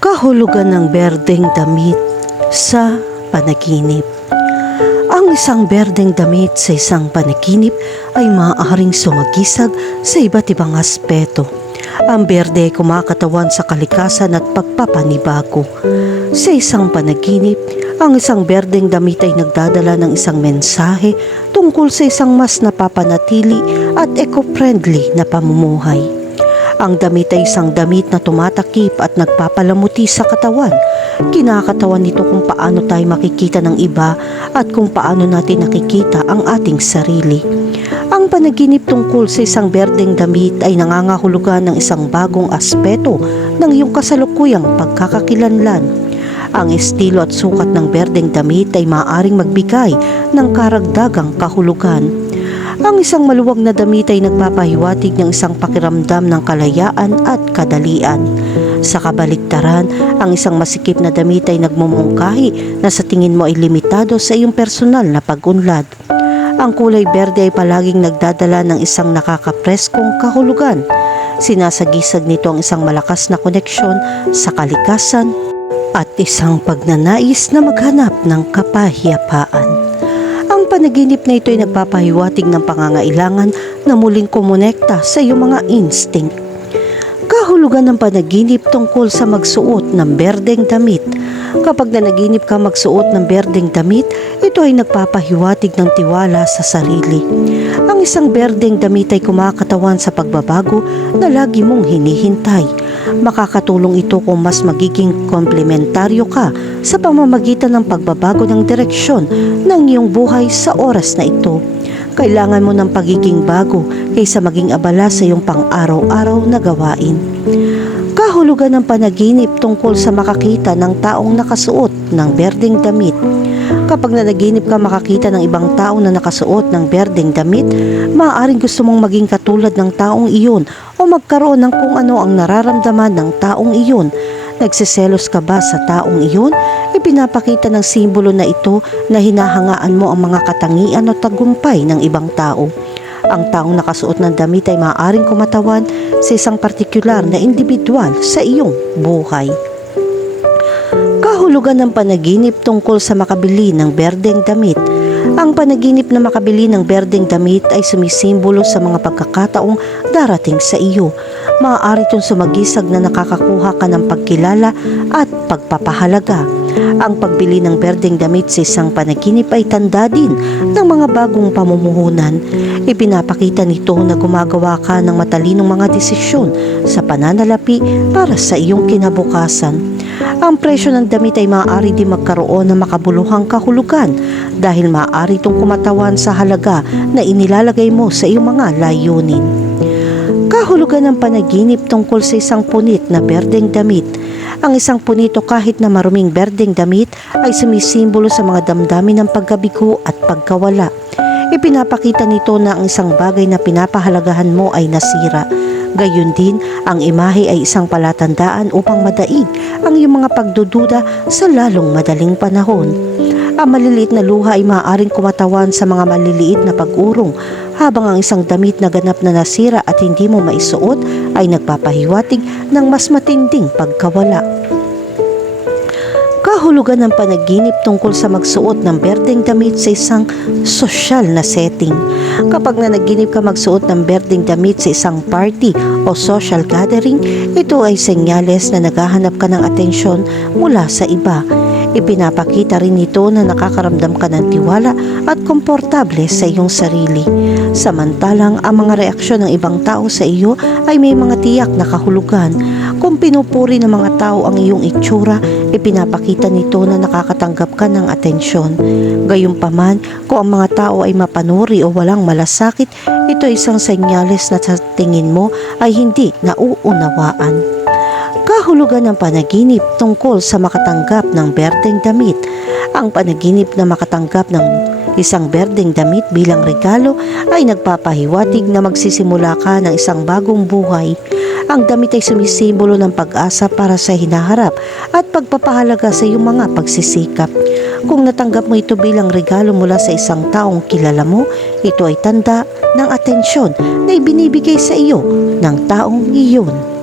Kahulugan ng berdeng damit sa panaginip. Ang isang berdeng damit sa isang panaginip ay maaaring sumagisag sa iba't ibang aspeto. Ang berde ay kumakatawan sa kalikasan at pagpapanibago. Sa isang panaginip, ang isang berdeng damit ay nagdadala ng isang mensahe tungkol sa isang mas napapanatili at eco-friendly na pamumuhay. Ang damit ay isang damit na tumatakip at nagpapalamuti sa katawan. Kinakatawan nito kung paano tayo makikita ng iba at kung paano natin nakikita ang ating sarili. Ang panaginip tungkol sa isang berdeng damit ay nangangahulugan ng isang bagong aspeto ng iyong kasalukuyang pagkakakilanlan. Ang estilo at sukat ng berdeng damit ay maaaring magbigay ng karagdagang kahulugan. Ang isang maluwag na damit ay nagpapahiwatig ng isang pakiramdam ng kalayaan at kadalian. Sa kabaliktaran, ang isang masikip na damit ay nagmumungkahi na sa tingin mo ay limitado sa iyong personal na pag-unlad. Ang kulay berde ay palaging nagdadala ng isang nakakapreskong kahulugan. Sinasagisag nito ang isang malakas na koneksyon sa kalikasan at isang pagnanais na maghanap ng kapahiyapaan. Panaginip na ito ay nagpapahiwatig ng pangangailangan na muling kumonekta sa iyong mga instinct. Kahulugan ng panaginip tungkol sa magsuot ng berdeng damit. Kapag nanaginip ka magsuot ng berdeng damit, ito ay nagpapahiwatig ng tiwala sa sarili. Ang isang berdeng damit ay kumakatawan sa pagbabago na lagi mong hinihintay. Makakatulong ito kung mas magiging komplementaryo ka sa pamamagitan ng pagbabago ng direksyon ng iyong buhay sa oras na ito. Kailangan mo ng pagiging bago kaysa maging abala sa iyong pang-araw-araw na gawain. Kahulugan ng panaginip tungkol sa makakita ng taong nakasuot ng berdeng damit. Kapag nanaginip ka makakita ng ibang tao na nakasuot ng berdeng damit, maaaring gusto mong maging katulad ng taong iyon o magkaroon ng kung ano ang nararamdaman ng taong iyon. Nagsiselos ka ba sa taong iyon? Ipinapakita ng simbolo na ito na hinahangaan mo ang mga katangian o tagumpay ng ibang tao. Ang taong nakasuot ng damit ay maaaring kumatawan sa isang partikular na individual sa iyong buhay. Kahulugan ng panaginip tungkol sa makabili ng berdeng damit. Ang panaginip na makabili ng berdeng damit ay sumisimbolo sa mga pagkakataong darating sa iyo. Maaari itong sumagisag na nakakakuha ka ng pagkilala at pagpapahalaga. Ang pagbili ng berdeng damit sa isang panaginip ay tanda din ng mga bagong pamumuhunan. Ipinapakita nito na gumagawa ka ng matalinong mga desisyon sa pananalapi para sa iyong kinabukasan. Ang presyo ng damit ay maaari din magkaroon ng makabuluhang kahulugan dahil maaari itong kumatawan sa halaga na inilalagay mo sa iyong mga layunin. Kahulugan ng panaginip tungkol sa isang punit na berdeng damit. Ang isang punito kahit na maruming berdeng damit ay sumisimbolo sa mga damdamin ng pagkabigo at pagkawala. Ipinapakita nito na ang isang bagay na pinapahalagahan mo ay nasira. Gayun din, ang imahe ay isang palatandaan upang madaig ang iyong mga pagdududa sa lalong madaling panahon. Ang maliliit na luha ay maaaring kumatawan sa mga maliliit na pag-urong habang ang isang damit na ganap na nasira at hindi mo maisuot ay nagpapahiwatig ng mas matinding pagkawala. Kahulugan ng panaginip tungkol sa magsuot ng berdeng damit sa isang sosyal na setting. Kapag nanaginip ka magsuot ng berdeng damit sa isang party o social gathering, ito ay senyales na naghahanap ka ng atensyon mula sa iba. Ipinapakita rin ito na nakakaramdam ka ng tiwala at komportable sa iyong sarili. Samantalang ang mga reaksyon ng ibang tao sa iyo ay may mga tiyak na kahulugan. Kung pinupuri ng mga tao ang iyong itsura, ipinapakita nito na nakakatanggap ka ng atensyon. Gayunpaman, kung ang mga tao ay mapanuri o walang malasakit, ito ay isang senyales na sa tingin mo ay hindi nauunawaan kahulugan ng panaginip tungkol sa makatanggap ng berdeng damit. Ang panaginip na makatanggap ng isang berdeng damit bilang regalo ay nagpapahiwatig na magsisimula ka ng isang bagong buhay. Ang damit ay sumisimbolo ng pag-asa para sa hinaharap at pagpapahalaga sa iyong mga pagsisikap. Kung natanggap mo ito bilang regalo mula sa isang taong kilala mo, ito ay tanda ng atensyon na ibinibigay sa iyo ng taong iyon.